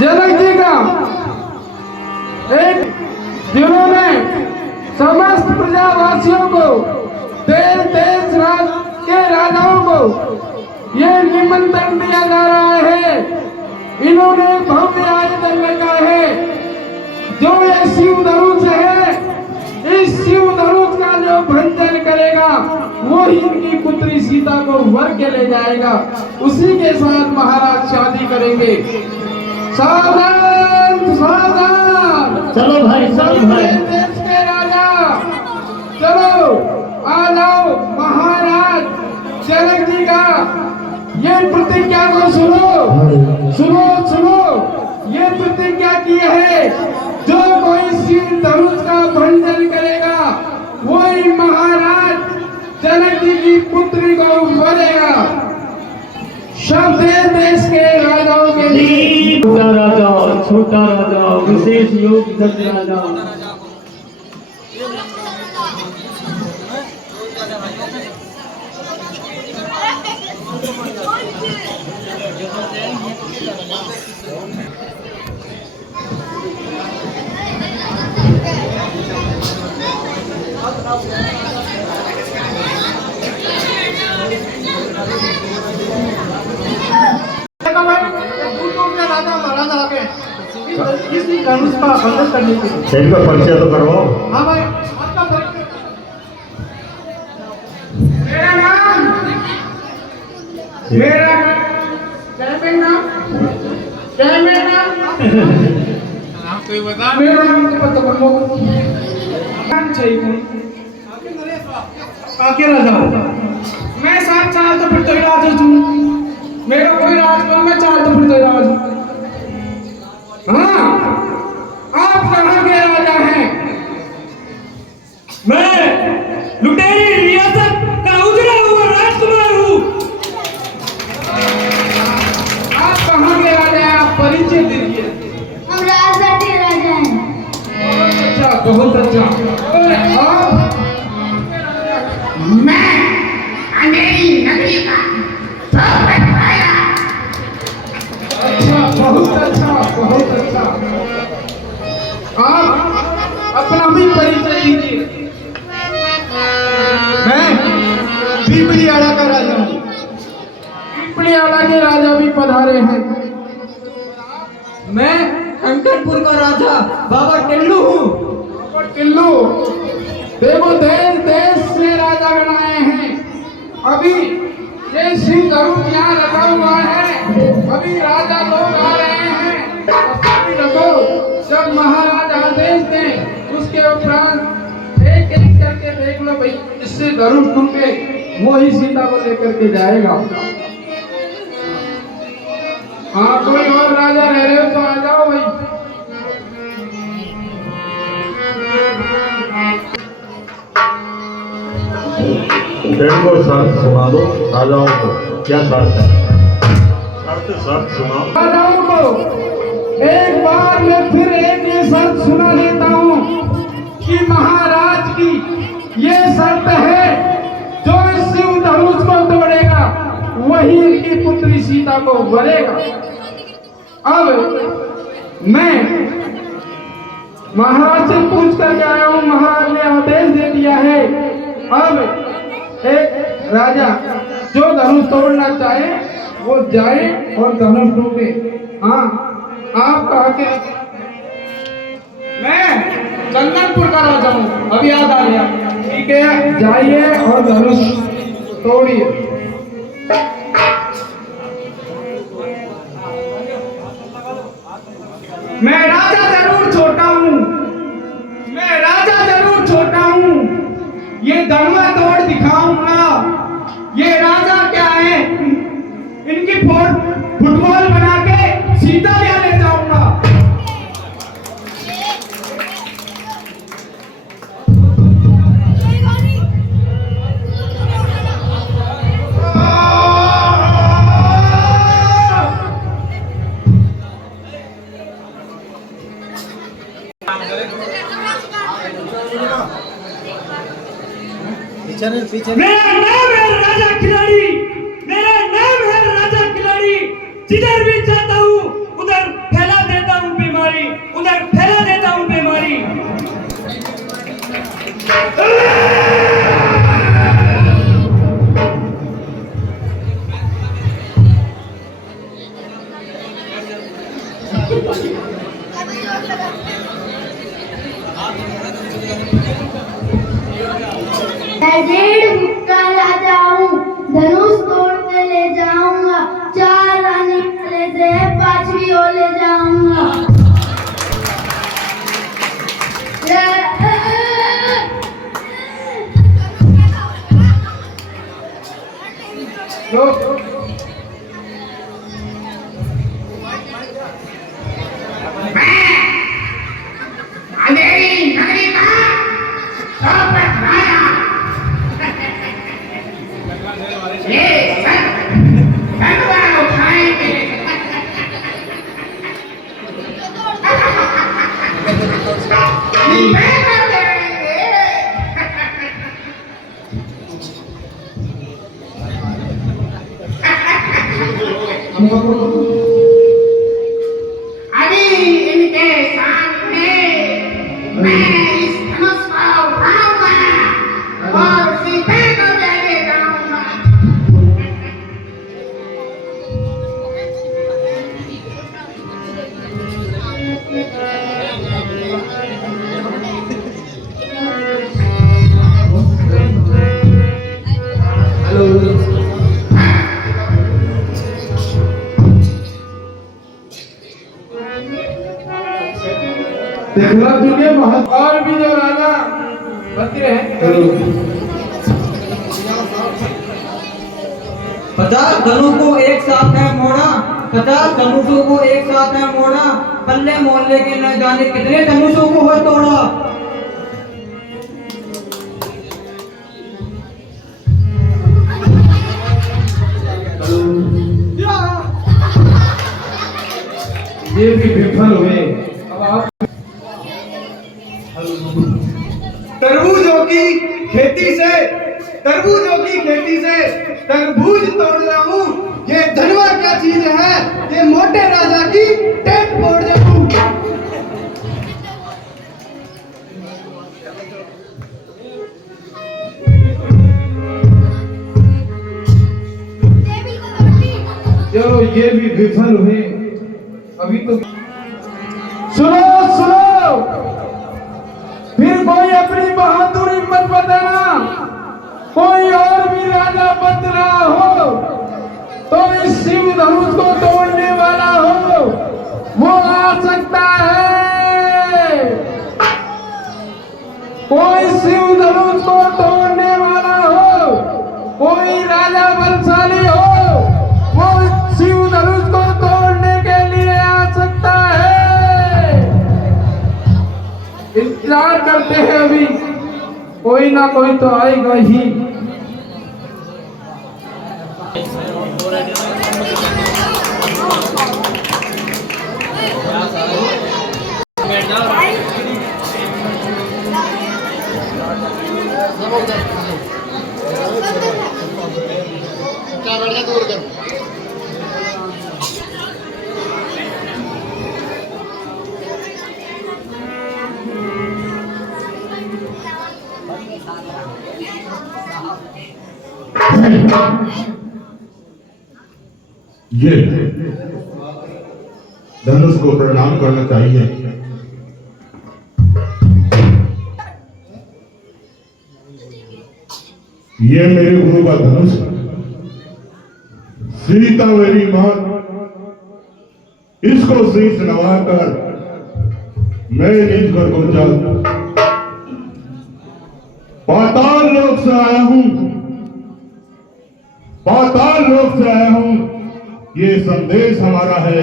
जनक जी का एक जिन्होंने समस्त प्रजावासियों को देश देश राज के राजाओं को ये निमंत्रण दिया जा रहा है। इन्होंने भव्य आयोजन रखा है। जो ये शिव धनुष है, इस शिव धनुष का जो भंजन करेगा वो ही इनकी पुत्री सीता को वर के ले जाएगा। उसी के साथ महाराज शादी करेंगे। सावधान सावधान, चलो भाई चलो भाई, देश के राजा चलो आ जाओ। महाराज जनक जी का ये प्रतिज्ञा को सुनो सुनो सुनो। ये प्रतिज्ञा की है, जो कोई शिव धनुष का भंजन करेगा वही महाराज जनक जी की पुत्री को वरेगा। सब देश के राजाओं के लिए छोटा राजा विशेष योग राजा। राजा महाराज आ गए इसी धनुष का भंजन करने के लिए। इनका परिचय तो करवाओ। हाँ भाई, आपका परिचय। मेरा नाम मेरा क्या नाम आप कोई बता। मेरा नाम तो पता कर लो। नाम चाहिए आके राजा। मैं 7 साल तो फिर तो राजा हूँ। मेरा कोई राज नहीं, मैं 4 तो फिर तो राज हूँ। हाँ, आप कहाँ के राजा हैं? मैं लुटेरी रियासत का उजड़ा हुआ राजकुमार हूँ। आप कहाँ के राजा हैं? आप परिचय दीजिए। हम राजगढ़ के राजा हैं। अच्छा, बहुत अच्छा। आप? मैं अंधेरी नगरी का राजा। अच्छा, बहुत अच्छा, बहुत अच्छा। आप अपना भी परिचय दीजिए। मैं पीपलियाड़ा का राजा हूँ। पीपलियाड़ा के राजा भी पधारे हैं। मैं कंकनपुर का राजा बाबा टिल्लू हूँ। बाबा टिल्लू, देखो देश देश से राजा बनाए हैं। अभी ये शिव धनुष यहाँ रखा हुआ है। अभी राजा लोग आ रहे हैं। अभी रखो, जब महाराज आदेश दें उसके उपरांत एक एक करके देख लो भाई, इससे धनुष टूटे वो ही सीता को लेकर के जाएगा। हाँ, कोई और राजा रह रहे हो तो आ जाओ भाई। को शर्त सुना दो राजाओं को। क्या शर्त है? शर्त सुनाओ। राजाओं को एक बार मैं फिर एक ये शर्त सुना देता हूँ कि महाराज की ये शर्त है, जो इस शिव धनुष को तोड़ेगा वही इनकी पुत्री सीता को वरेगा। अब मैं महाराज से पूछ कर आया हूँ। महाराज ने आदेश दे दिया है। अब एक राजा जो धनुष तोड़ना चाहे वो जाए और धनुष टूटे। हाँ, आप कहा के? मैं कंकनपुर का राजा हूँ। अभी याद आ गया। ठीक है, जाइए और धनुष तोड़िए। मैं राजा जरूर छोटा हूँ। मैं राजा जरूर छोटा हूँ। ये धनुआ तोड़ दिखाऊंगा। ये राजा क्या है, इनकी फुटबॉल बना के सीधा ले जाऊंगा। मेरा नाम है राजा खिलाड़ी। मेरा नाम है राजा खिलाड़ी। जिधर भी जाता हूँ उधर फैला मैं 1.5 फुट का राजा हूँ, धनुष तोड़ के ले जाऊंगा, 4 रानी ले से 5वीं ओर ले जाऊंगा। अंधेरी नगरी का सबसे राजा ये संतवा उठाएंगे। अभी इनके सामने मैं इस धनुष को उठाऊंगा और सीधे को लेके जाऊंगा। देखना तुझे बहुत और भी जो राजा मंत्री हैं 50 धनुष को एक साथ है मोड़ा, 50 धनुषों को एक साथ है मोड़ा, पल्ले मोहल्ले के न जाने कितने धनुषों को है तोड़ा। ये भी विफल हुए। अब आप तरबूजों की खेती से तरबूज तोड़ रहा हूँ। ये धनवा क्या चीज है, ये मोटे राजा की टेट फोड़ जाऊं। चलो ये भी विफल हुए। अभी तो सुनो सुनो, फिर कोई अपनी बहादुरी मत बताना। कोई और भी राजा बन रहा हो तो इस शिव धनुष को तोड़ने वाला हो वो आ सकता है। कोई शिव धनुष को तोड़ने वाला हो, कोई राजा बलशाली हो, वो शिव धनुष को तोड़ने के लिए आ सकता है। इंतजार करते हैं, अभी कोई ना कोई तो आएगा ही। ये धनुष को प्रणाम करना चाहिए। ये मेरे गुरु का धनुष है। सीता मेरी मां, इसको शीश नवाकर मैं निज घर को जाऊं। पाताल लोक से आया हूं, पाताल लोक से आया हूं। ये संदेश हमारा है,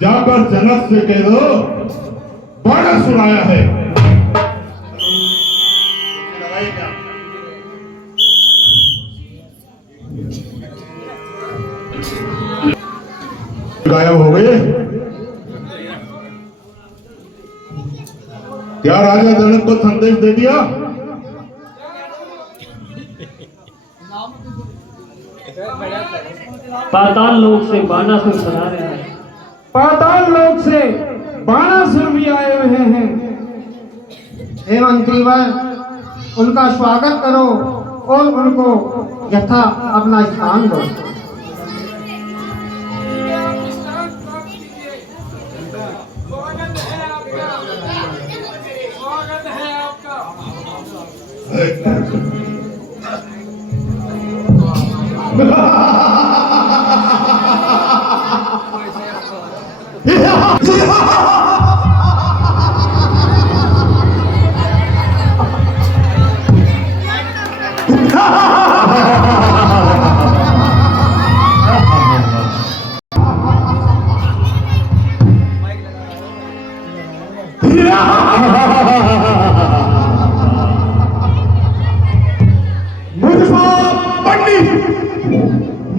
जाकर जनक से कह दो बड़ा सुनाया है। गायब हो गए। क्या राजा जनक को संदेश दे दिया? पाताल लोक से बाणासुर सना रहे हैं। पाताल लोक से बाणासुर भी आए हुए हैं। हे मंत्रीवर, उनका स्वागत करो और उनको यथा अपना स्थान दो। मुझसा पंडित,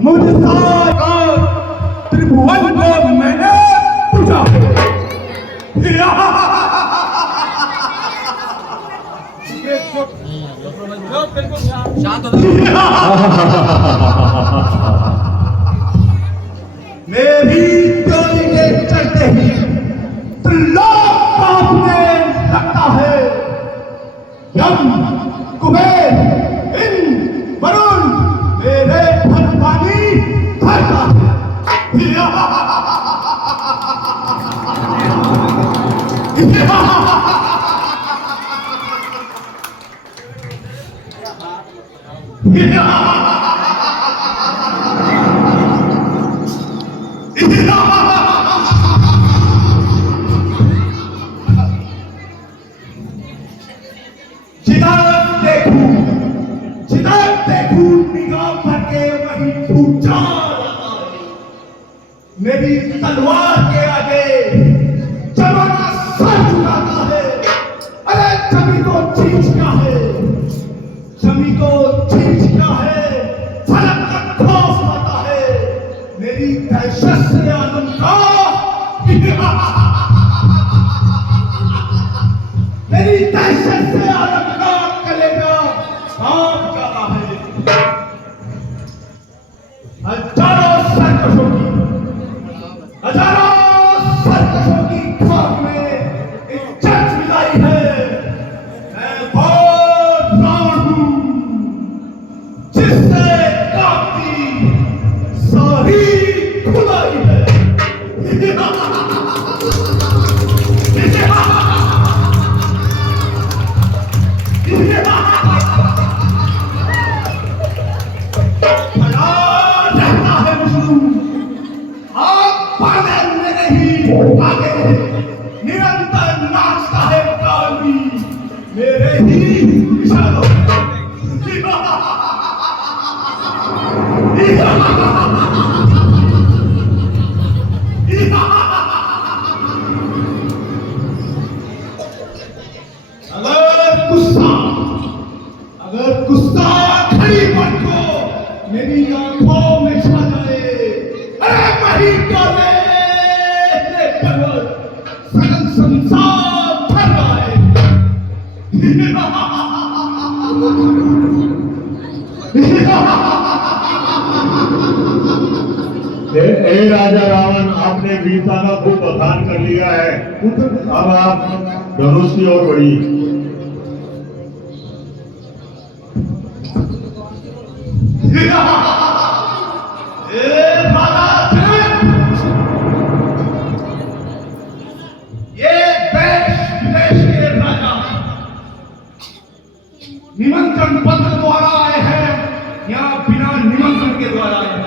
मुझसा त्रिभुवन को मैंने पूछा। मेरी टोली के चलते ही त्रिलोक कांपने लगता है। यम, कुबेर, इंद्र, वरुण मेरे धन पानी भरता है। जिधर देखूं निगाह भर के वही पूछा जाता है। मेरी तलवार के आगे जमाना सर झुकाता है। अरे जमी को खींचना है, जमी को खींचना है, झलक का खौफ आता है। मेरी दहशत से आलम का मेरी दहशत से आलम का कलेजा कांप जाता है। हजारों सरकशों की खाक में इज्जत मिलाई है। मैं बहुत रावण हूं, जिससे कांपती सारी खुदाई है। आगे निरंतर नाचता है काली मेरे ही इशारों अगर गुस्सा खड़ी मन को मेरी आंखों में छा जाए। अरे वही काले सकल संसार भर रहा है। ए राजा रावण, आपने वीरता का खूब बखान कर लिया है। अब आप धनुष की ओर बढ़िए। निमंत्रण पत्र द्वारा आए हैं या बिना निमंत्रण के द्वारा आए हैं?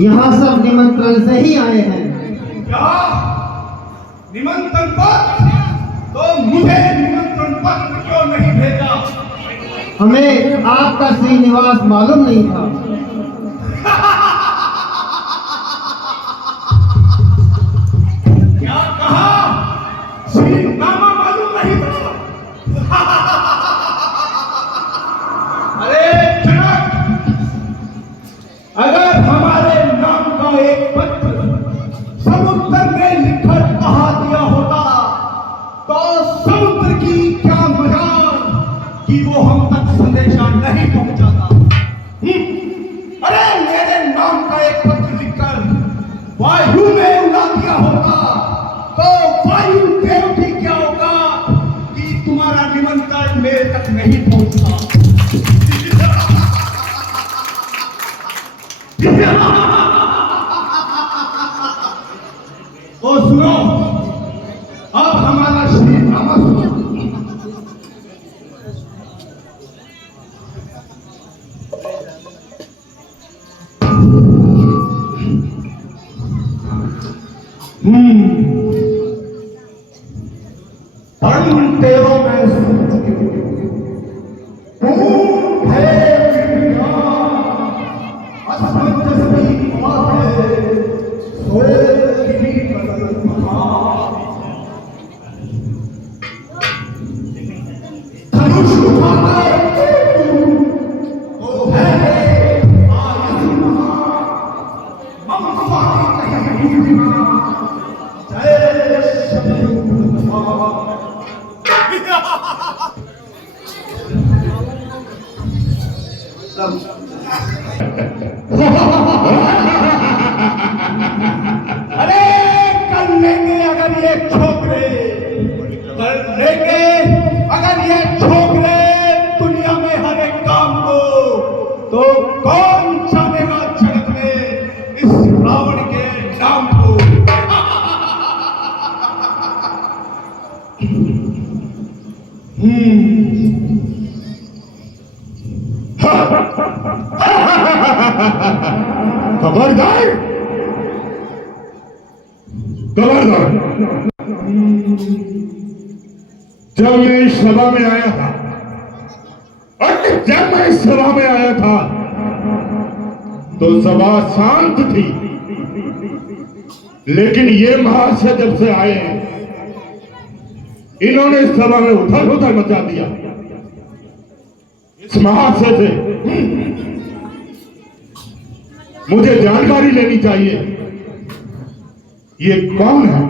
यहाँ सब निमंत्रण से ही आए हैं। क्या निमंत्रण पत्र? तो मुझे निमंत्रण पत्र क्यों नहीं भेजा? हमें आपका श्रीनिवास मालूम नहीं था। क्या कहा? श्रीनामा मालूम नहीं था? अरे जनक, अगर हमारे नाम का एक पत्र समुद्र में लिखकर बहा दिया होता तो समुद्र की क्या मजाल कि वो हम तक संदेशा नहीं पहुंचाता। अरे मेरे नाम का एक पत्र लिखकर वायु में उड़ा दिया होता तो वायु देव की क्या होगा कि तुम्हारा निमंत्रण मेरे तक नहीं पहुंचता। तो सुनो, अब हमारा श्रीनामा सुनो। पढ़ तेरों में सुन चुके हो। तुम है तो है आयुष ममता की जय अरे कर लेंगे अगर ये छोकरे, कर लेंगे अगर ये छोकरे दुनिया में हर एक काम को, तो कौन जानेगा जगत में इस रावण के नाम को। खबरदार, खबरदार। जब मैं इस सभा में आया था, और जब मैं इस सभा में आया था तो सभा शांत थी, लेकिन ये महाशय जब से आए इन्होंने इस सभा में उथल पुथल मचा दिया। इस महाशय से मुझे जानकारी लेनी चाहिए, ये कौन है?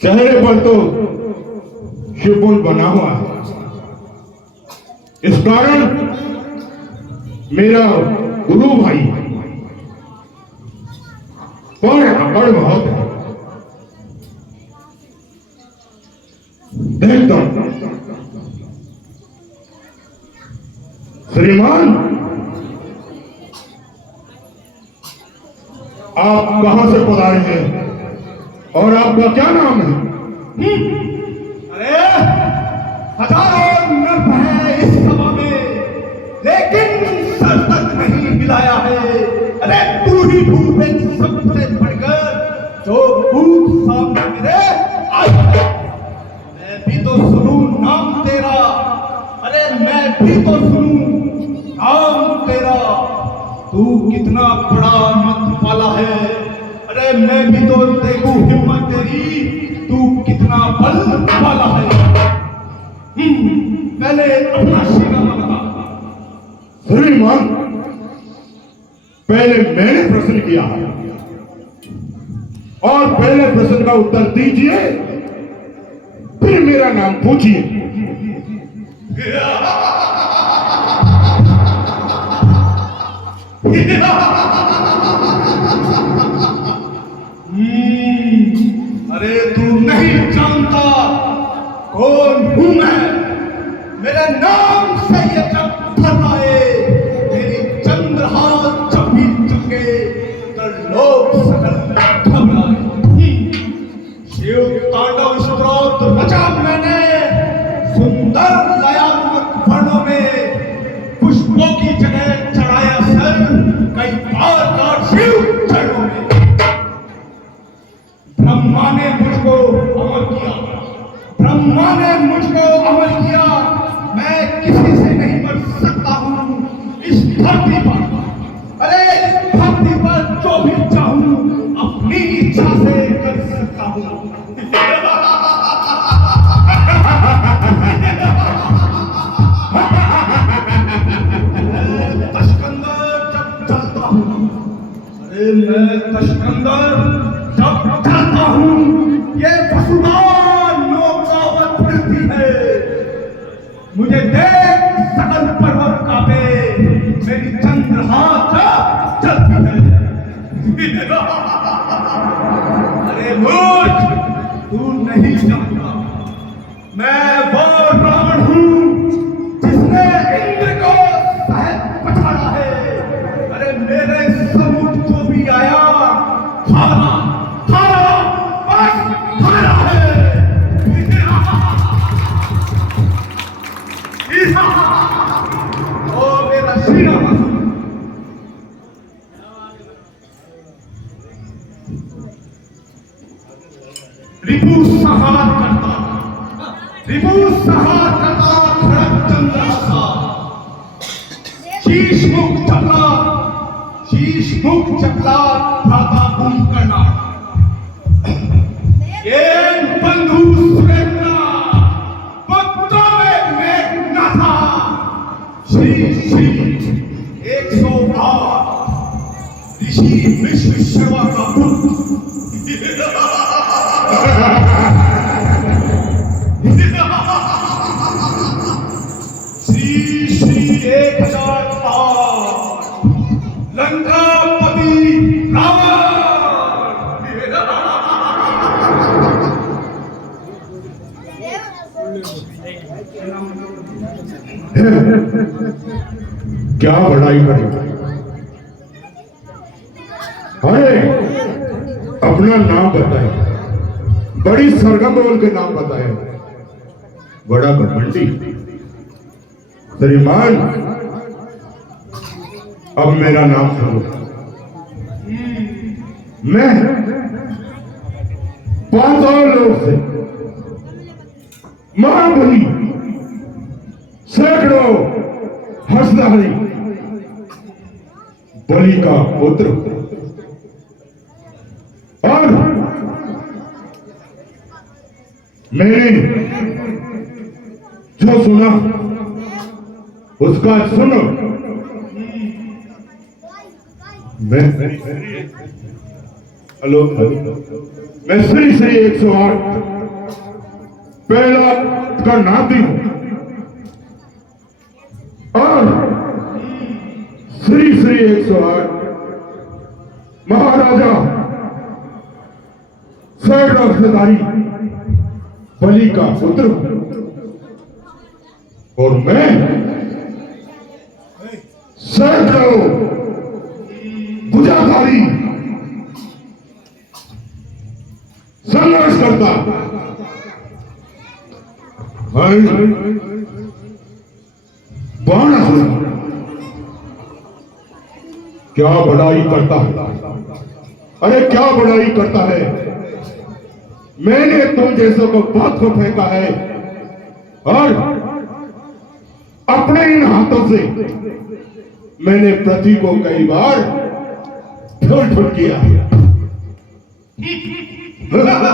चेहरे पर तो शिवपुंज बना हुआ है। इस कारण मेरा गुरु भाई अकड़ बहुत है। देखता हूं श्रीमान, आप कहां से पधारे हैं और आपका क्या नाम है? अरे हजारों नर्क है इस सभा में, लेकिन सर तक नहीं मिलाया है। अरे तू ही धूप में सबसे बढ़कर जो भूत सामने मेरे आया है। मैं भी तो सुनूं नाम तेरा, अरे मैं भी तो सुनूं नाम तेरा। तू कितना बड़ा मत वाला है, अरे मैं भी तो देखूं हिम्मत तेरी, तू कितना बल वाला है। पहले अपना शीनामा बता। श्रीमान, पहले मैंने प्रश्न किया है और पहले प्रश्न का उत्तर दीजिए, फिर मेरा नाम पूछिए। अरे तू नहीं जानता कौन हूं मैं। मेरे नाम से ये जब फरमाए, मेरी चंद्रहार जब भी चुके तो लोग सकल घबराए। शिव तांडव स्तोत्र रचा मैंने सुंदर लयात्मक वर्णों में, पुष्पों की जगह चढ़ाया सर कई बार काट शिव चरणों में। ब्रह्मा ने मुझको अमर किया, ब्रह्मा ने मुझको अमर किया। मैं किसी से नहीं बच सकता हूँ इस धरती पर। अरे इस धरती पर जो भी चाहूं अपनी इच्छा से कर सकता हूँ। तशकंदर जब चलता हूँ, अरे मैं तशकंदर जब चलता हूँ, ये वसुधा नौकावत फिरती है। मुझे देख सकल पर्वत कांपे, मेरी चंद्रहार चलती है। अरे मूर्ख, तू नहीं जानता मैं वो रावण हूँ जिसने इंद्र को सहज पछाड़ा है। अरे मेरे समुद्र जो भी आया खाना खाना बस खाना है। ओ मेरा शीनामा सुन। रिपु संहार करता, रिपु संहार करता खड़ग चंद्रहासा। चपला भ्राता भूम करना ये बंधु सुरेंद्र भक्तों में न था श्री श्री 108 ऋषि विश्वेश्वर का पुत्र श्री श्री 1008 लंकापति रावण। क्या बड़ाई करें? अरे अपना नाम बताए, बड़ी सरगम बोल के नाम बताए, बड़ा घमंडी। श्रीमान अब मेरा नाम सुनो। मैं 500 लोग से महाबली सैकड़ों हंसधारी बलि का पुत्र और मैंने जो सुना उसका सुनो। मैं हेलो मैं श्री श्री 108 पहला का नाती हूं और श्री श्री 108 महाराजा सैकड़ों बलि का पुत्र हूं और मैं सैकड़ों भुजाधारी संघर्ष करता बाणासुर क्या बड़ाई करता है? अरे क्या बड़ाई करता है? मैंने तुम जैसों को बात को फेंका है और अपने इन हाथों से मैंने पृथ्वी को कई बार ठुल ठुल किया है। राजा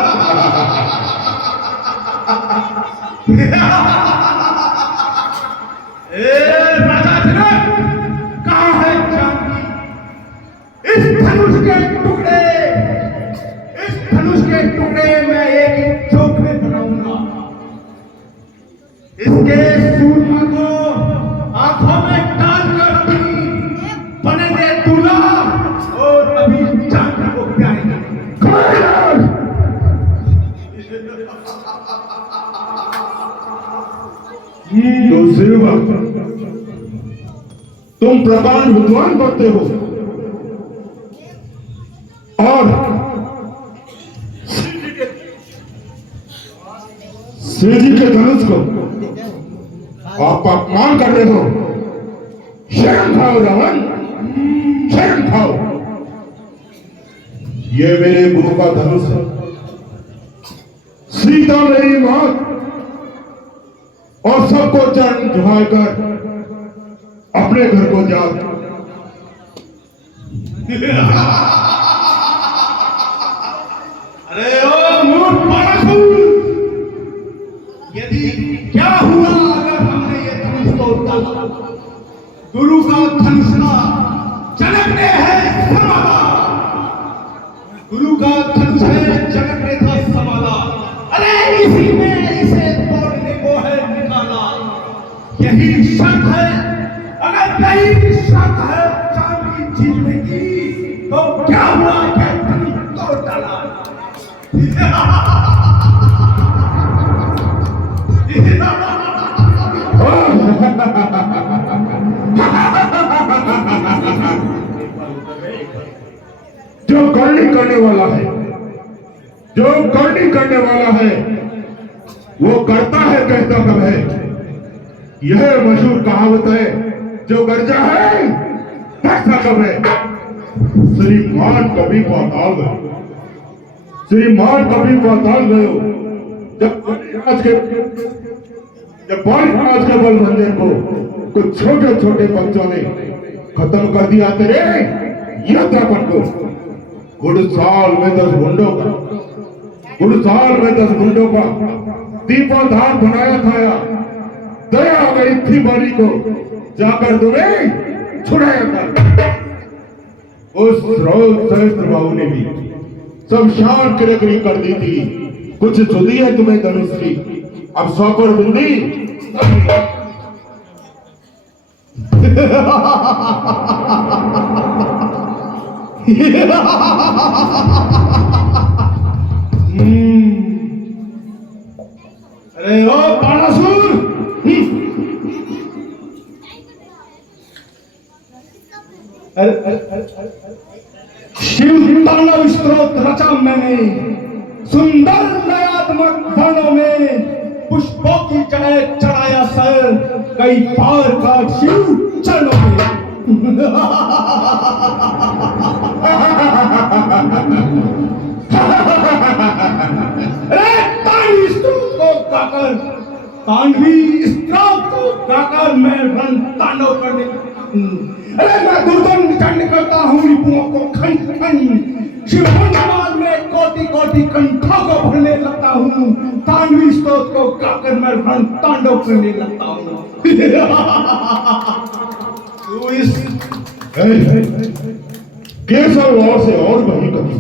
जनक कहाँ है जानकी? इस धनुष के टुकड़े मैं एक चौक में बनाऊंगा। इसके सूरमा को आंखों में डालकर अपनी बने दे दूल्हा और अभी जानकी को प्यारी तो सिर्फ तुम प्रकांड विद्वान बनते हो और शिव जी के धनुष को आप अपमान कर रहे हो। शर्म खाओ रावण, शर्म खाओ। ये मेरे गुरु का धनुष है। सीता मेरी मां और सबको चरण झुकाकर अपने घर को जाओ। अरे ओ मूर्ख बाणासुर, यदि क्या हुआ अगर हमने ये धनुष तोड़ डाला? गुरु का धनुष जनक ने है संभाला, गुरु का धनुष है जनक ने था संभाला। अरे इसी में इसे तोड़ने को है निकाला। यही शर्त है, अगर कहीं शर्त है जानकी जीतने की तो क्या हुआ कि धनुष तोड़ डाला। जो करनी करने वाला है, जो करनी करने वाला है वो करता है, कहता कब है। यह मशहूर कहावत है, जो गर्जा है कहता कब है। श्रीमान कभी पाताल गए, श्रीमान कभी पाताल गए। जब बालिराज के बल भंजन को कुछ छोटे छोटे बच्चों ने खत्म कर दिया तेरे यह क्या पटको गुड़साल में 10 गुंडों का दीपाधार बनाया था। दया आ गई थी बारी को जाकर तुम्हें छुड़ाया था। उस रोज सहस्त्र बाहु ने भी सब शान की रगड़ी कर दी थी। कुछ सुधी है तुम्हें धनुष की, अब 100 पर बिंदी। अरे ओ बाणासुर, शिव तांडव स्तोत्र रचा मैंने सुंदर नयात्मक वर्णों में पुष्पों की चढ़ाया सर कई बार काट शिव चरणों में। अरे तांडवी स्तोत्र को गाकर मैं रण तांडव करने, अरे मैं दुर्दंड दंड करता हूँ रिपुओं को खंड खंड, शिवमाल में कोटि कोटि कंठों को भरने लगता हूँ। तांडवी स्तोत्र को गाकर मैं रण तांडव करने लगता हूँ। तो इस केसव और से और बही कछु,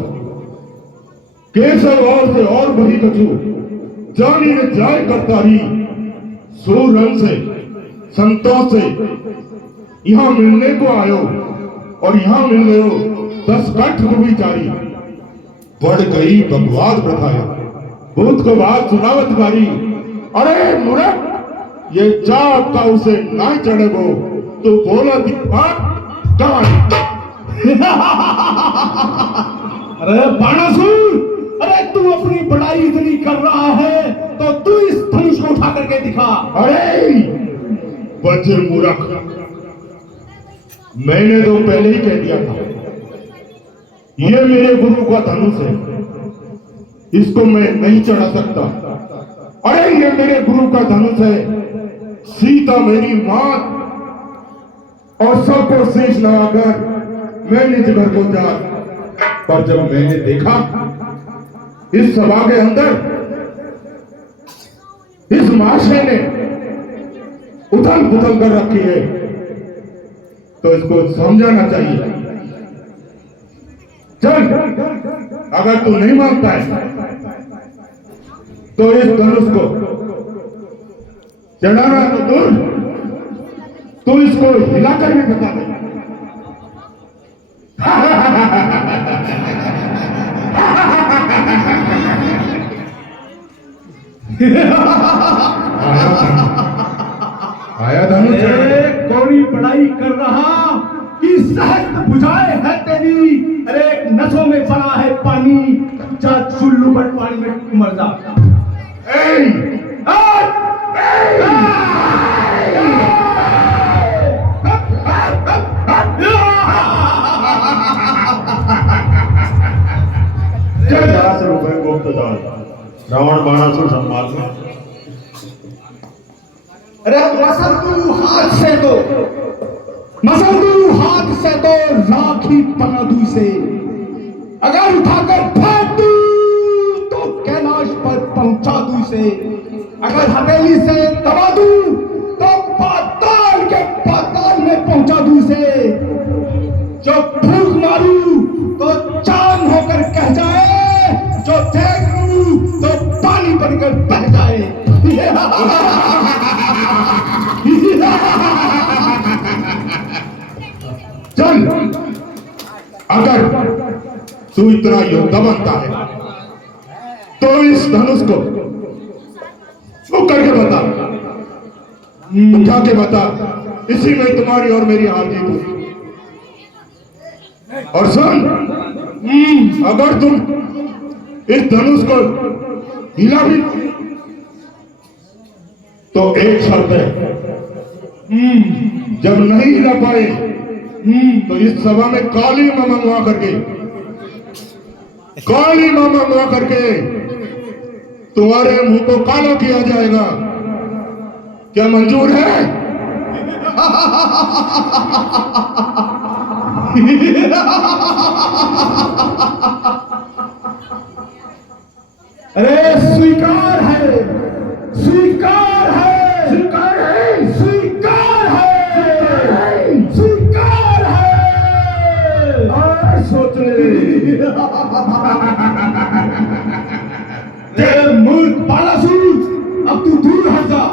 केसव और से और बही कछु, जानी ने जाय करतारी सूरन से संतोष से यहाँ मिलने को आयो और यहाँ मिल गए हो 10 कठ विचारी। बढ़ गई बकवाद प्रथाया, भूत को बात सुनावत बारी। अरे मूर्ख, ये चाप का उसे ना चढ़े वो तो बोला दीपक कहानी। अरे बाणासुर, अरे तू अपनी बड़ाई इतनी कर रहा है तो तू इस धनुष को उठा करके दिखा। अरे बच्चे मूर्ख, मैंने तो पहले ही कह दिया था ये मेरे गुरु का धनुष है, इसको मैं नहीं चढ़ा सकता। अरे ये मेरे गुरु का धनुष है, सीता मेरी मां और सबको शीश लगाकर मैं निज घर को जा। पर जब मैंने देखा इस सभा के अंदर इस महाशय ने उथल पुथल कर रखी है तो इसको समझाना चाहिए। चल, अगर तू नहीं मानता है तो इस धनुष को चढ़ाना तो दूर, तू इसको हिलाकर भी बता दे। आया धनुष, कौड़ी पढ़ाई कर रहा कि सहज बुझाए है तेरी। अरे नसों में बड़ा है पानी, जा चुल्लू पर पानी में मर जा। ₹1100 गुप्त दान, रावण बाणासुर संभाल में। अरे मसल तू हाथ से तो, मसल तू हाथ से तो राखी बना दू से, अगर उठाकर फेंक दू तो कैलाश पर पहुंचा दू से, अगर हथेली से दबा दू तो पाताल के पाताल में पहुंचा दू से, जो फूंक मारू तो चांद होकर कह जाए, जो देख लू तो पानी बनकर बह जाए। चल, अगर तू इतना योद्धा बनता है तो इस धनुष को छू करके बता, उठा के बता, इसी में तुम्हारी और मेरी हार जीत हुई। और सुन, अगर तुम इस धनुष को हिला भी तो एक शर्त है, जब नहीं हिला पाए तो इस सभा में काली मां मंगवा करके तुम्हारे मुंह को काला किया जाएगा। क्या मंजूर है? अरे स्वीकार है, स्वीकार है, स्वीकार है, स्वीकार है, स्वीकार है। और सोच ले तेरे मूर्ख बालासुर, अब तू दूर हट जा,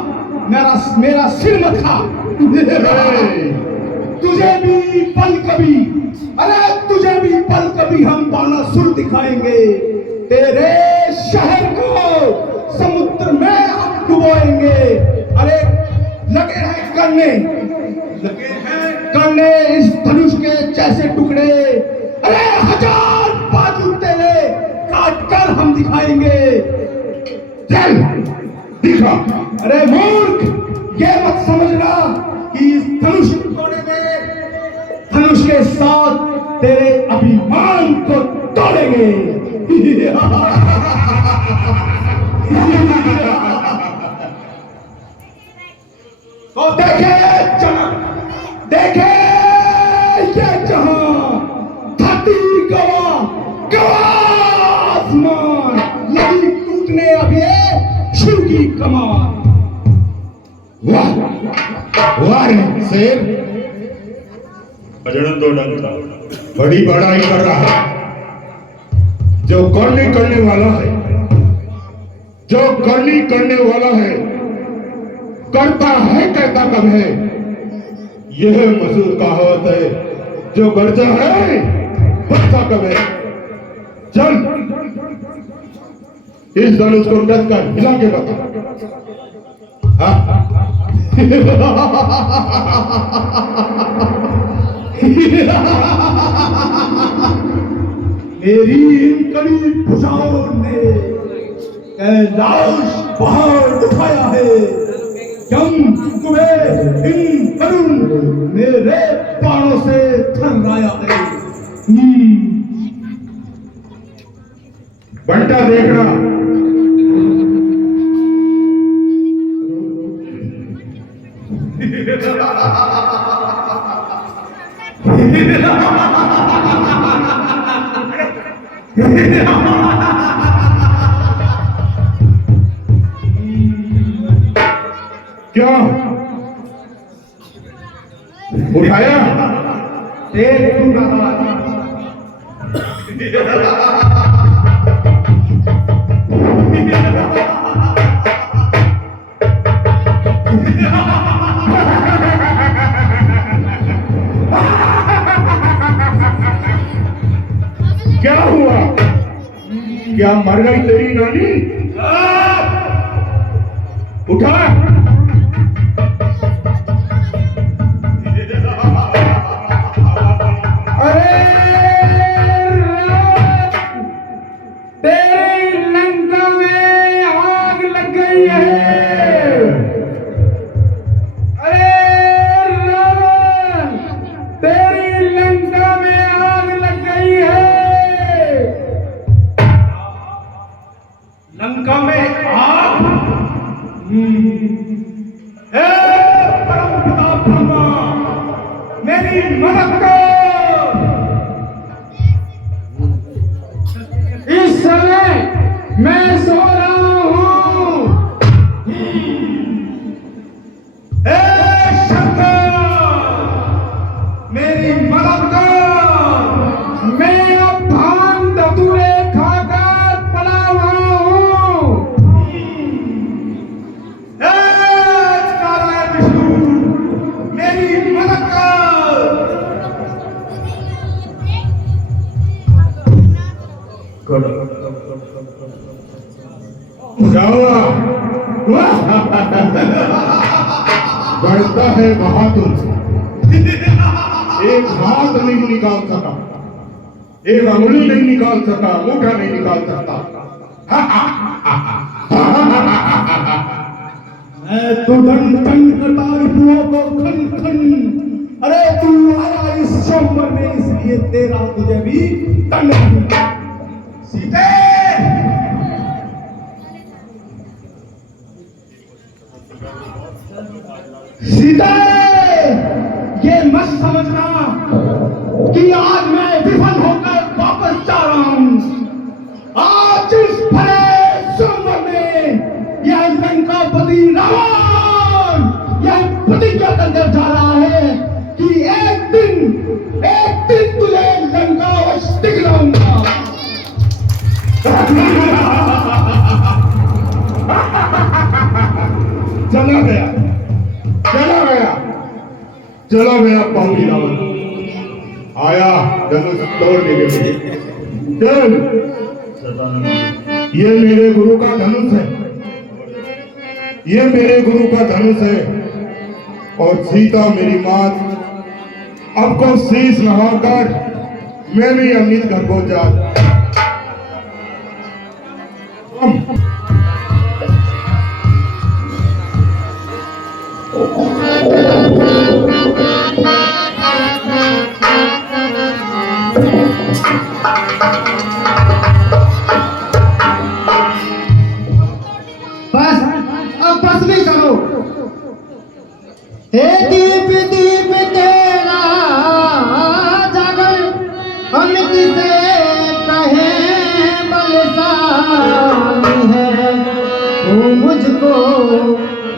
मेरा सिर मत खा। तुझे भी पल कभी, अरे तुझे भी पल कभी हम बालासुर दिखाएंगे। तेरे शहर को समुद्र में हम डुबोएंगे। अरे लगे हैं करने इस धनुष के जैसे टुकड़े। अरे 1000 बाजू तेरे काट कर हम दिखाएंगे। चल दिखा। अरे मूर्ख, ये मत समझना कि इस धनुष तोड़े में धनुष के साथ तेरे अभिमान को तोड़ेंगे। तो देखे जनक, देखे ये जहां, धरती गवा गवा आसमान, लगी टूटने अब ये शिव की कमान। वाह वाह रे शेर, बजरंग दो डंका बड़ी बड़ाई कर रहा है। जो करने वाला है, जो करने वाला है, करता है कहता कब है। यह मशहूर कहावत है, जो गर्जा है बचता कब है। चल इस धनुष को डस कर हिला के बता। हाँ? मेरी इन कड़ी भुजाओं ने कैलाश पहाड़ उठाया है। यम तुम्हें इन करुण मेरे बाणों से थर्राया है। बंटा देखना, क्या उठाया? देख तू दादा, क्या हुआ? क्या मर गई तेरी नानी? उठा। अरे तेरी लंका में आग लग गई है। अरे रावण, तेरी लंका में आग लग गई है। लंका में आग। हे परमपिता ब्रह्मा, मेरी मदद कर। इस समय मैं सो रहा हूँ। हे शंकर, मेरी मदद कर। मैं अब भांग धतूरे खाकर पड़ा हुआ हूँ। हे नारायण विष्णु, मेरी मदद कर। क्या हुआ? बढ़ता है बहादुर, एक हाथ नहीं निकाल सका, एक अंगुली नहीं निकाल सका, अंगूठा नहीं निकाल सकता। मैं तो दंड करता रुपुओं को खन खन। अरे तू आया इस स्वयंवर में, इसलिए तेरा तुझे भी दंड। सीते, सीता, ये मत समझना कि चलो मेरा पापी रावण आया धनुष तोड़ने के लिए। चल, ये मेरे गुरु का धनुष है, ये मेरे गुरु का धनुष है। और सीता मेरी मात अब को शीश नहाकर मैं भी अमित घर को जा। बस, अब बस भी करो। हे दीप दीप तेरा जागर, हम किसे कहें बलशाली है। तू मुझको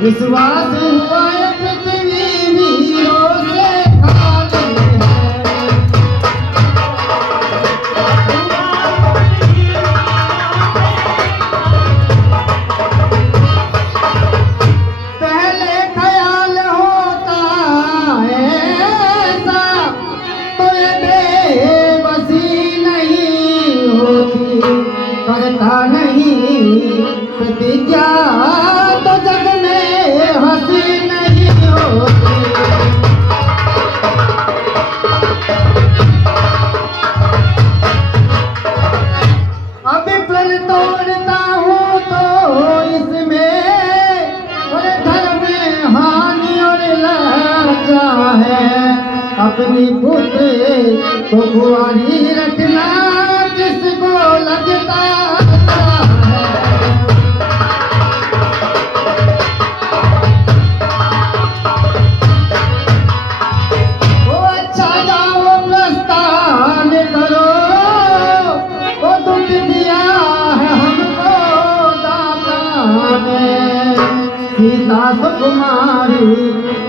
विश्वास हुआ है पृथ्वी वीरों से खाली है। पहले ख्याल होता है ऐसा, तो ये बेबसी नहीं होती। करता नहीं प्रतिज्ञा तो जग में हंसी नहीं होती। अभी प्रण तोड़ता हूँ तो इसमें और धर्म में हानि और लज्जा है। अपनी पुत्र को कुंवारी रखना किसको लगता है। वो अच्छा जाओ प्रस्थान करो, वो दुख दिया है हमको दाता ने। सीता सुकुमारी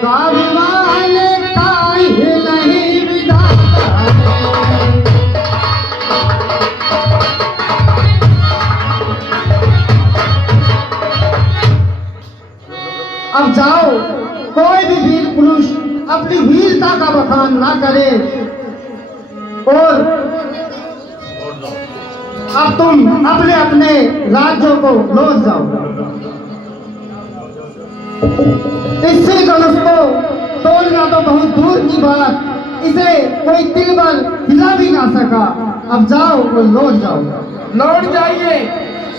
का विवाह लिखा ही नहीं विधाता ने। अब जाओ, कोई भी वीर पुरुष अपनी वीरता का बखान ना करे। और अब तुम अपने अपने राज्यों को लौट जाओ। इसी धनुष को तोड़ना तो बहुत दूर की बात, इसे कोई तिल भर हिला भी ना सका। अब जाओ और लौट जाओ। लौट जाइए,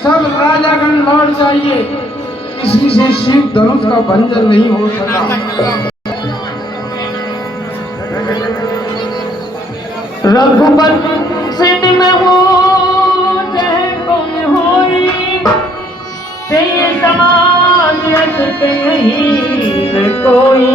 सब राजागण लौट जाइए। किसी से शिव धनुष का भंजन नहीं हो सका। रघुपति में हो जय कौन होई, ते समाज के नहीं कोई।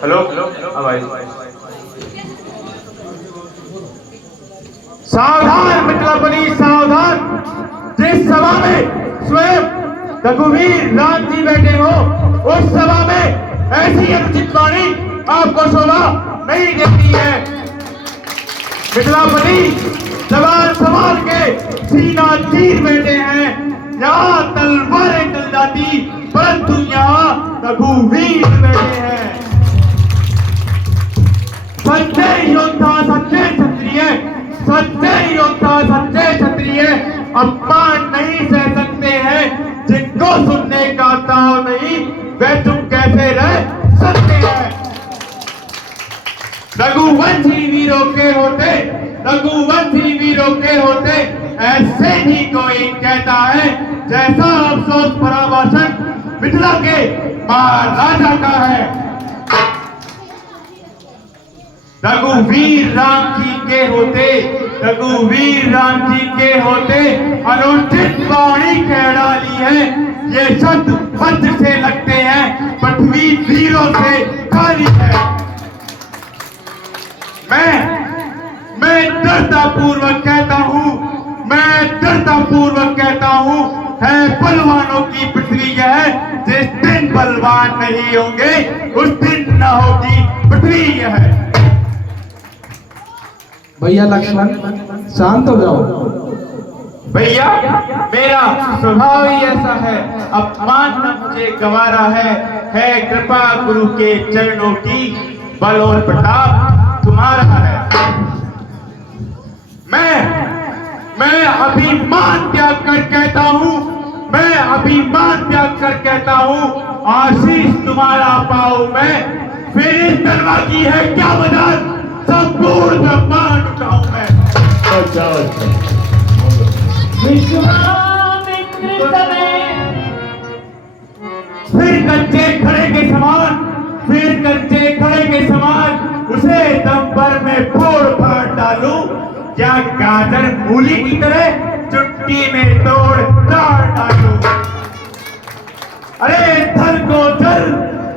हेलो भाई, सावधान मिथिलापति सावधान। जिस सभा में स्वयं रघुवीर राम जी बैठे हो, उस सभा में ऐसी अनुचित वाणी आपको शोभा नहीं देती है। मिथिलापति जवान संभाल के सीना चीर बैठे हैं। यहाँ तलवारें चल जाती, परंतु यहाँ रघुवीर बैठे हैं। सच्चे योद्धा सच्चे क्षत्रिय, सच्चे योद्धा सच्चे क्षत्रिय अपमान नहीं सह सकते हैं। जिनको सुनने का ताव नहीं, वे चुप कैसे रह सकते हैं। रघुवंशी वीरों के होते, रघुवंशी वीरों के होते ऐसे ही कोई कहता है। जैसा अफसोस भरा भाषण मिथिला के महाराजा का है। रघुवीर राम जी के होते, रघुवीर राम जी के होते अनुचित वाणी कह डाली है। ये शब्द वज्र से लगते हैं, पृथ्वी वीरों से खाली है। मैं दृढ़ता पूर्वक कहता हूँ, मैं दृढ़ता पूर्वक कहता हूँ, है बलवानों की पृथ्वी है। जिस दिन बलवान नहीं होंगे उस दिन न होगी पृथ्वी है। भैया लक्ष्मण शांत हो जाओ। भैया मेरा स्वभाव ही ऐसा है, अपमान न मुझे गंवारा है कृपा गुरु के चरणों की, बल और प्रताप तुम्हारा है। मैं अभिमान त्याग कर कहता हूँ, मैं अभिमान त्याग कर कहता हूँ, आशीष तुम्हारा पाऊं मैं, फिर इस तलवार की है क्या मदद, संपूर्ण ब्रह्मांड उठाऊं मैं। विश्वामित्र समेत फिर कच्चे खड़े के समान, फिर कच्चे खड़े के समान उसे दम पर मैं फोड़ फाड़ डालूं, क्या गाजर मूली की तरह चुटकी में तोड़ ताड़ डालूं। अरे थल को थल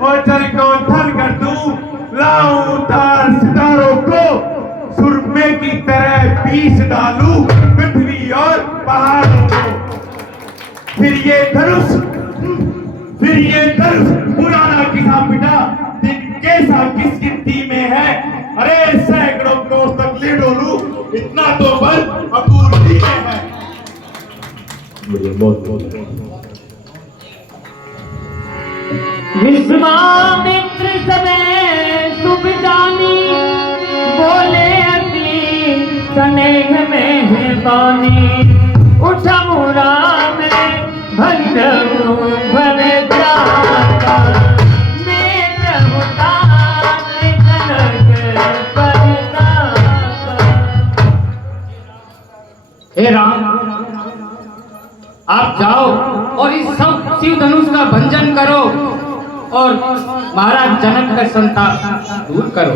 और थल को थल कर दूं, लाऊं तार सितारों को सुरमे की तरह पीस डालूं पृथ्वी और पहाड़ों को। फिर ये धनुष पुराना किसा पिटा, दिन कैसा किस गिनती में है। अरे सैकड़ों कोस तक ले डोलूं, इतना तो बल अपूर्वी में है। विश्वामित्र समेत सुविदानी, बोले अति स्नेह में है पानी, उठा मुरा में भंडरू भर जाता, नेत्र उतार कनक परतापा। हे राम, आप जाओ और इस सब शिव धनुष का भंजन करो और महाराज जनक का संताप दूर करो।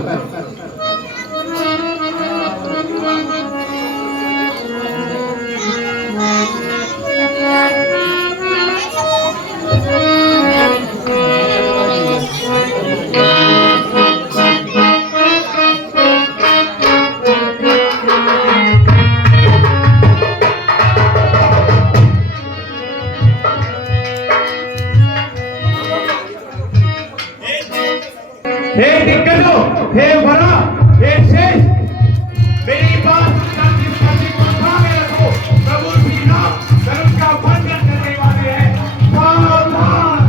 हे दिग्गजों, हे वरा, हे शेष, मेरी बात शांति को थामे रखो। प्रभु श्री राम धनुष का भंजन करने वाले हैं। सावधान।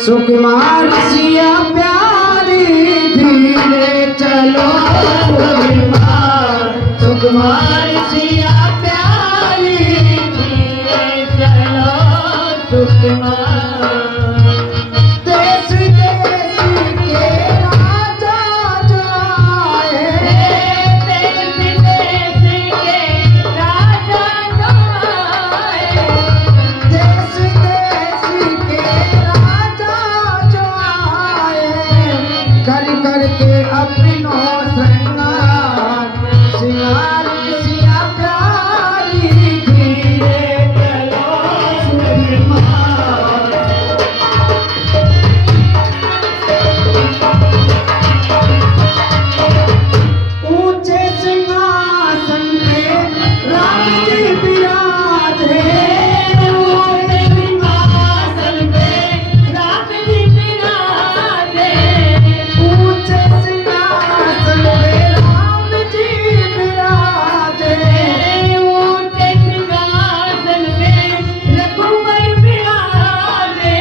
सुकुमार सिया प्यारी, धीरे चलो सुकुमार सिया प्यारी, धीरे चलो सुकुमार। देश देश के राजा जो आए, देश देश के राजा जो आए, देश देश के राजा जो आए, कर करके अपनों श्रृंगार, सिंगार सिया प्यारी, धीरे चलो सुकुमार। ऊंचे सिंहासन पे राम जी विराजे, ऊंचे सिंहासन पे राम जी विराजे, ऊंचे सिंहासन पे राम जी विराजे, ऊंचे सिंहासन पे रघुवर विराजे।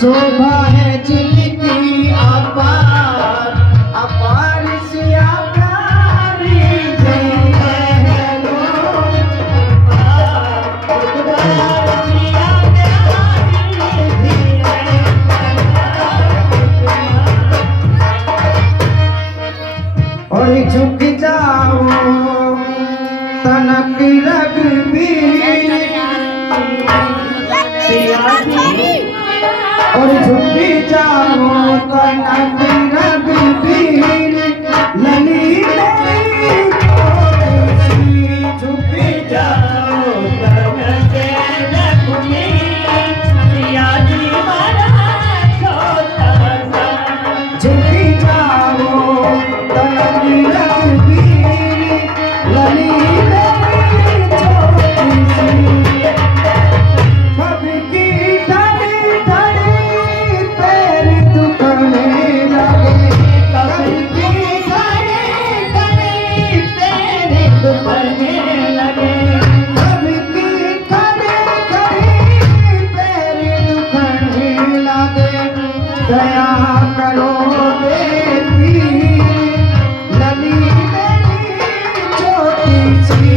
शोभा है जिनकी अपार, अपार सिया प्यारी, जय हेलो अपार, अपार सिया प्यारी, धीरे जाओ कनक रघुवीर ललित छुप जाओ कनक रघुवीर सिया जी बड़ा छोटा सा झुकी जाओ कनक रघुवीर ललित छोटी सी कभी की धड़ी धड़ी पैर दुखने लगे कभी की धड़ी धड़ी पैर दुखने लगे कभी की धड़ी धड़ी पैर दुखने लगे दया करो बेटी लली मेरी छोटी सी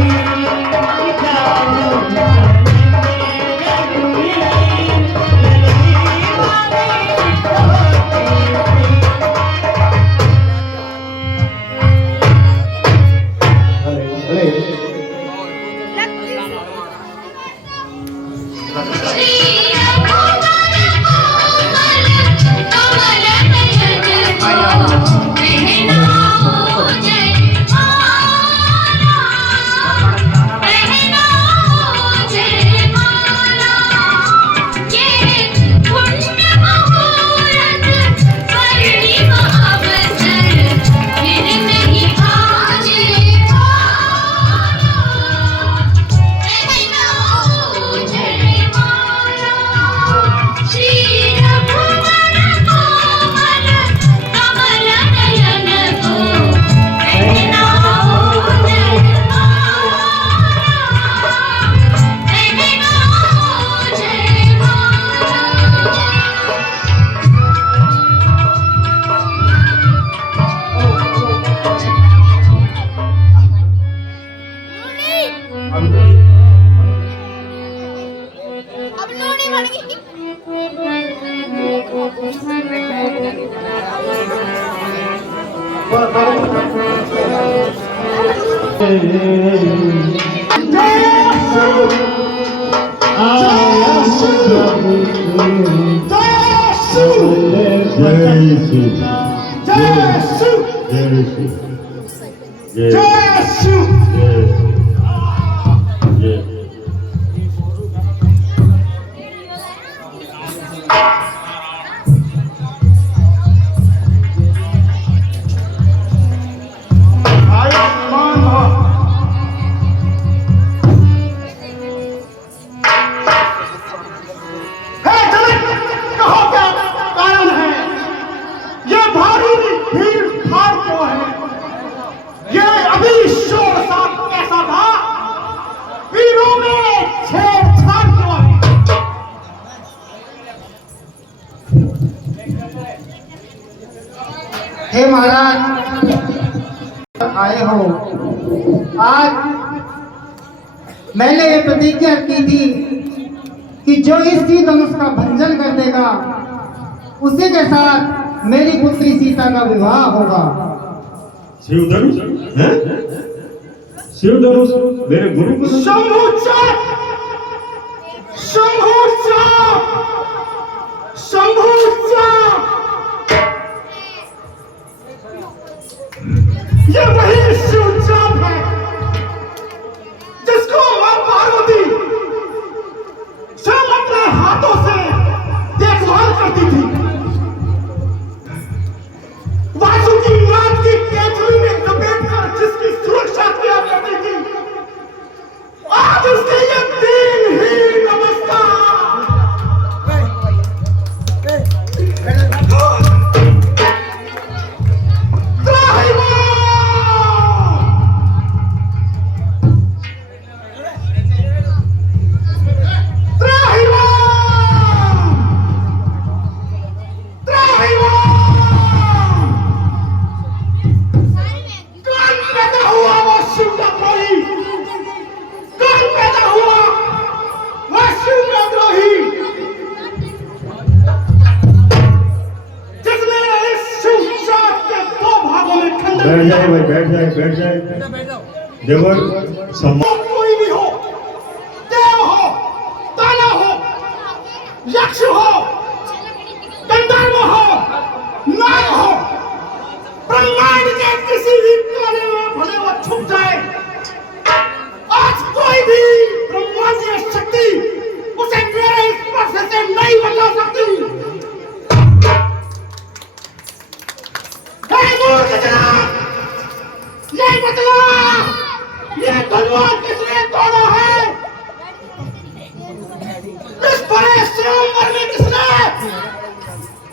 अब लोड़ी बन गई हे महाराज आए हो आज मैंने ये प्रतिज्ञा की थी कि जो इस धनुष का भंजन कर देगा उसी के साथ मेरी पुत्री सीता का विवाह होगा। शिव धनुष हैं? शिव धनुष मेरे गुरु को शंभु चाप शंभु चाप शंभु चाप ये वही शिव चाप है जिसको मां पार्वती स्वयं अपने हाथों से देखभाल करती थी। वासुकी नाथ की केतली में लपेटकर जिसकी सुरक्षा किया करती थी आज उसकी ये दीनहीन अवस्था। बैठ जाए देवर सम्मान कोई भी हो, देव हो, दानव हो, यक्ष हो, गंधर्व बतला, ये तलवार किसने तोड़ा है? इस बड़े स्वयंवर में किसने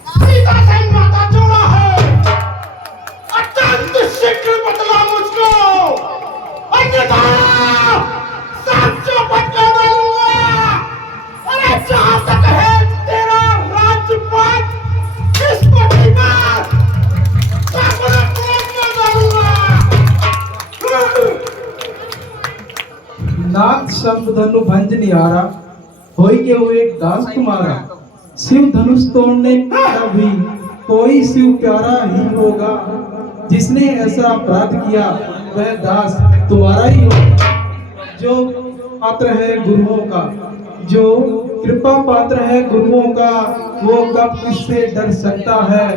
सीता से नाता जोड़ा है? अत्यंत शीघ्र बतला मुझको, अन्यथा सात चौपट कर डालूंगा। अरे जहां तक है तेरा राज्यपाट, इस पट्टी पर सैकड़ों कोट कर डालूंगा। नाथ शंखधनु भंज निहारा, होई के हुए एक दास तुम्हारा। शिव धनुष तोड़ने का भी कोई शिव प्यारा ही होगा। जिसने ऐसा अपराध किया वह दास तुम्हारा ही होगा। जो पात्र है गुरुओं का, जो कृपा पात्र है गुरुओं का, वो कब किससे डर सकता है?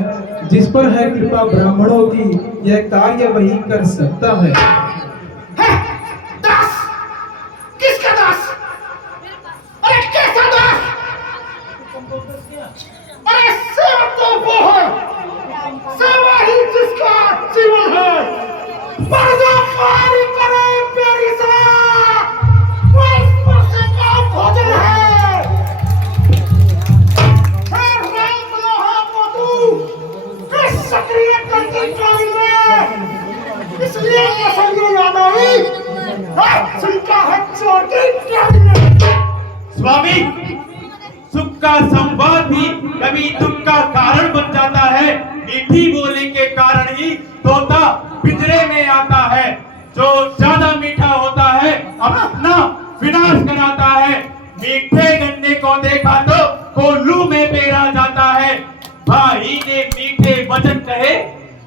जिस पर है कृपा ब्राह्मणों की, यह कार्य वही कर सकता है। दास, किसका दास? अरे कैसा दास? अरे सेवक तो वो है, सेवा ही जिसका जीवन है। पर्दाफाड़ी करे प्यारी सा, वो इस पुरुष का भोजन है। फिर रंग बलोहा को तू इस सक्रिय कंचन काली में, इसलिए मसलियों याद आई, जिनका है चोटी काली में। स्वामी, सुख का संवाद भी कभी दुख का कारण बन जाता है। मीठी बोली के कारण ही तोता पिंजरे में आता है। जो ज्यादा मीठा होता है अपना विनाश कराता है। मीठे गन्ने को देखा तो कोल्लू में पेरा जाता है। भाई ने मीठे वचन कहे,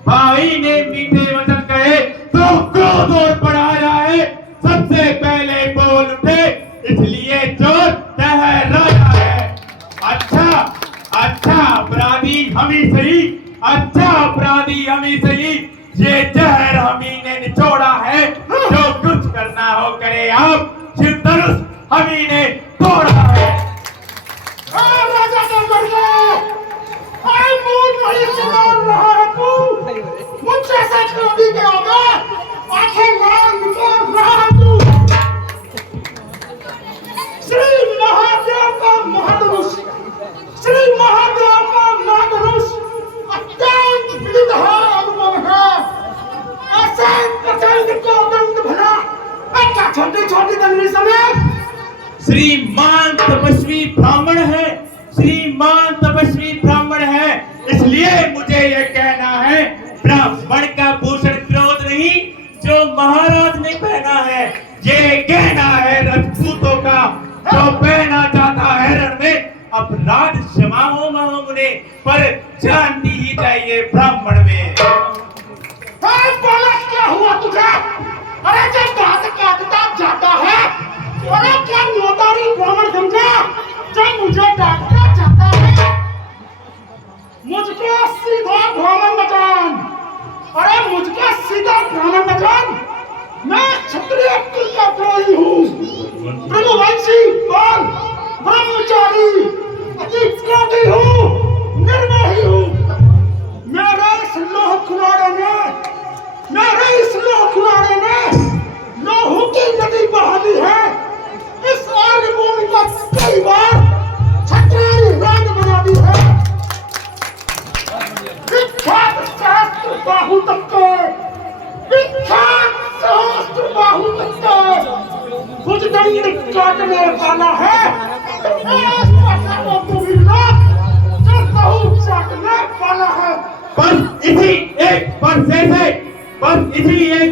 भाई ने मीठे वचन कहे तो क्रोध और बढ़ाया है। सबसे पहले बोल उठे, इसलिए चोर ठहराया है। अच्छा अपराधी हम ही सही, अच्छा अपराधी हम ही सही। ये जहर हम ही ने निचोड़ा है। जो कुछ करना हो करे आप, शिव धनुष हम ही ने तोड़ा है। राजा तो मर गए, अरे मूड नहीं संभाल रहा है तू। मुझसे से क्रोधी के आगे आंखें लाल निकाल रहा है तू। श्री महादेव का महाधनुष, श्री महादेव का महाधनुष अत्यंत विदित है, अनुभव है। ऐसे प्रचंड को दंड भला, अच्छा छोटी छोटी दंडी समेत। श्रीमान तपस्वी ब्राह्मण है, श्रीमान तपस्वी ब्राह्मण है। इसलिए मुझे ये कहना है, ब्राह्मण का भूषण क्रोध नहीं जो महाराज ने पहना है। ये कहना है राजपूतों का, जो पहना जाता है रण में। अपराध क्षमा हो मुने, पर जानती ही चाहिए ब्राह्मण में। अरे बोला क्या हुआ तुझे? अरे जब दांत काटता जाता है, अरे क्या नौतारी ब्राह्मण समझा? जब मुझे डांटना चाहता है, मुझको सीधा ब्राह्मण बचान। अरे मुझको सीधा ब्राह्मण बचान। मैं क्षत्रिय कुल का द्रोही हूँ, ब्रह्मवंशी बाल ब्रह्मचारी, अति क्रोधी हूँ, निर्मोही हूँ। मेरे इस लोह कुलारे ने लोहू की नदी बहा दी है। इस आर्य भूमि का कई बार क्षत्रिय राज बना दी है। विख्यात सहस्त्र बाहु तत्व, विख्यात सहस्त्र बाहु तत्व भुजदंड काटने वाला है। इस भाषा को तू भी लोग जो लहू चाटने वाला है। बस इसी एक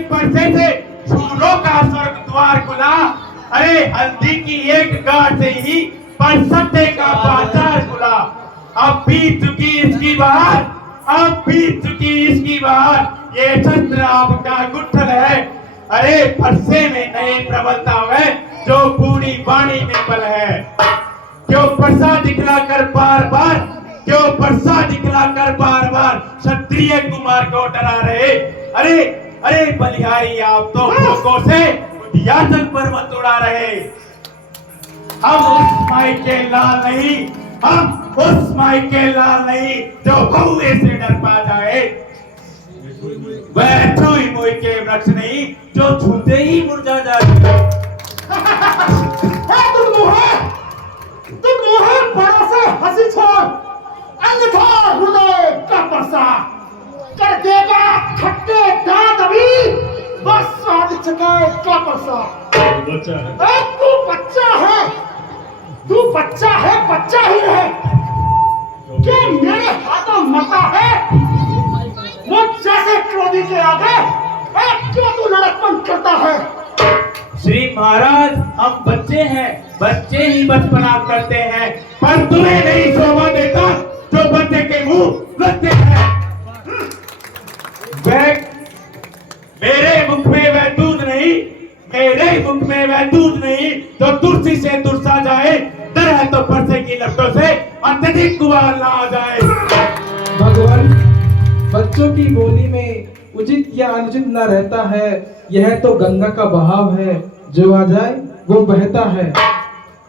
परसे से शूरों का स्वर्ग द्वार खुला। अरे हल्दी की एक गांठ से ही परसत्ते का बाजार खुला। अब बीत चुकी इसकी बहार, अब बीत चुकी इसकी बहार। ये छत्र आपका गुठल है। अरे फरसे में नहीं प्रबलता है जो बूढ़ी वाणी में बल है। क्यों परसा दिखलाकर बार बार, क्यों परसा दिखलाकर बार बार क्षत्रिय कुमार को डरा रहे? अरे बलिहारी, आप तो भोगों से याचन पर्वत उड़ा रहे। हम उस माई के लाल नहीं, हम उस माई के लाल नहीं जो कौए से डर पा जाए। वह छुई मुई के वृक्ष नहीं जो छूते ही मुरझा जाए। तुम मुहे बड़ा से हंसी छोड़, अन्यथा हृदय का परसा कर देगा खट्टे दांत अभी, बस स्वाद चखे का परसा। तू बच्चा है, तू बच्चा है, बच्चा ही है। क्या मेरे हाथों मरता है वो जैसे क्रोधी के आगे, क्यों तू लड़कपन करता है? श्री महाराज, हम बच्चे हैं, बच्चे ही बचपना करते हैं, पर तुम्हें नहीं शोभा देता जो बच्चे के मुंह लगते हैं। मेरे मुख में वह दूध नहीं, मेरे मुख में वह दूध नहीं जो तुलसी से तुरसा जाए, डर है तो परसे की लपटों से अत्यधिक गुबार ना आ जाए। भगवान, बच्चों की बोली में उचित या अनुचित न रहता है, यह तो गंगा का बहाव है, जो आ जाए वो बहता है।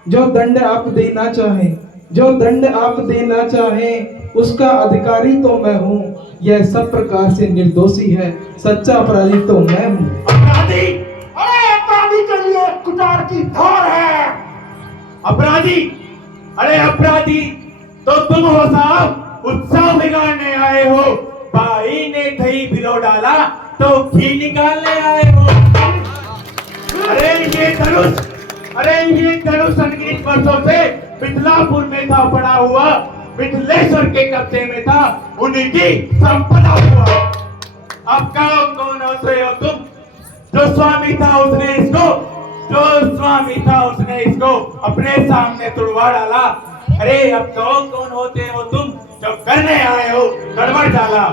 जो दंड आप देना चाहे, जो दंड आप देना चाहे, उसका अधिकारी तो मैं हूँ। यह सब प्रकार से निर्दोषी है, सच्चा अपराधी तो मैं हूँ। अपराधी? अरे अपराधी के लिए कुटार की धार है। अपराधी? अरे अपराधी तो तुम हो साहब, उत्साह बिगाड़ने आए हो। भाई ने दही भिगो डाला तो घी निकालने आए हो। अरे ये धनुष, अरे ये धनुष अनगिनत वर्षों से मिथिलापुर में था पड़ा हुआ, मिथिलेश्वर के कब्जे में था, उन्हीं की संपदा हुआ। अब कौन हो तुम? जो स्वामी था उसने इसको, जो स्वामी था उसने इसको अपने सामने तुड़वा डाला। अरे अब तो कौन होते हो तुम जो करने आए हो गड़बड़ डाला?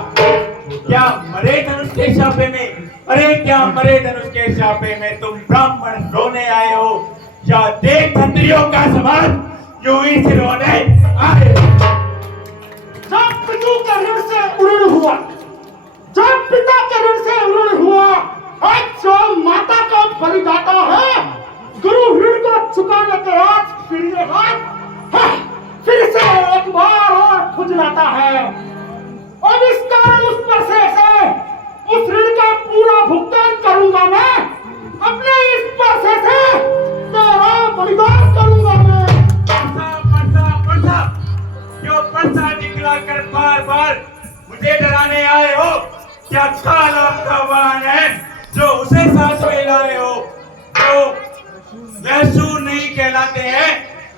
क्या मरे धनुष के शापे में, अरे क्या मरे धनुष के शापे में तुम ब्राह्मण रोने आए हो, या देख क्षत्रियों का समान यूं ही सिरोने आए हो? जब पितु के ऋण से उऋण हुआ, जब पिता के ऋण से उऋण हुआ, आज जो माता का बलिदाता है, गुरु ऋण को चुकाने के आज फिर ये हाथ फिर से एक बार और खुजलाता है। और इस कारण उस पर से उस ऋण का पूरा भुगतान करूंगा मैं, अपने इस पैसे से तेरा बलिदान करूंगा मैं। क्यों परसा निकला कर बार बार मुझे डराने आए हो? क्या काल आपका वाहन है जो उसे साथ में लाए हो? तो वैसूर नहीं कहलाते हैं,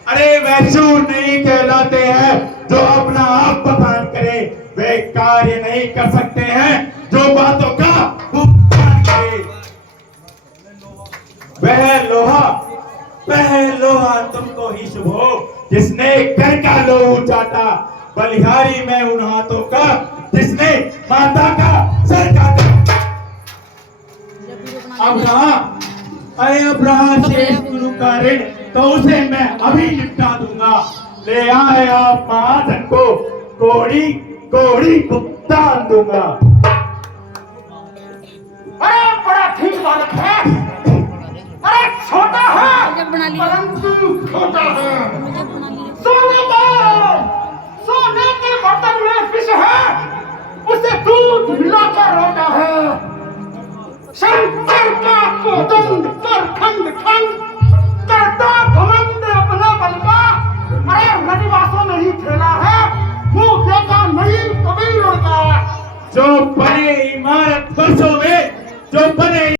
अरे वैसूर नहीं कहलाते हैं जो अपना आप बखान करे, वे कार्य नहीं कर सकते हैं जो बातों का भुगतान करे। वह लोहा तुमको ही शुभ हो जिसने घर का लोहू चाटा, बलिहारी में उन हाथों का जिसने माता का सर काटा। अब रहा शेष गुरु का ऋण, तो उसे मैं अभी निपटा दूंगा। ले आए आप महाजन को, कोड़ी कोड़ी भुगतान दूंगा। अरे बड़ा ठीक बालक है, अरे छोटा है परंतु छोटा है। सोने के बर्तन में विष है, उसे दूध मिलाकर रोता है। शंकर का कोदंड पर खंड खंड करता घमंड अपना बल का, अरे रविवासों में ही खेला है, मुंह देखा नहीं कभी लड़का। जो बने इमारत वर्षों में, जो बने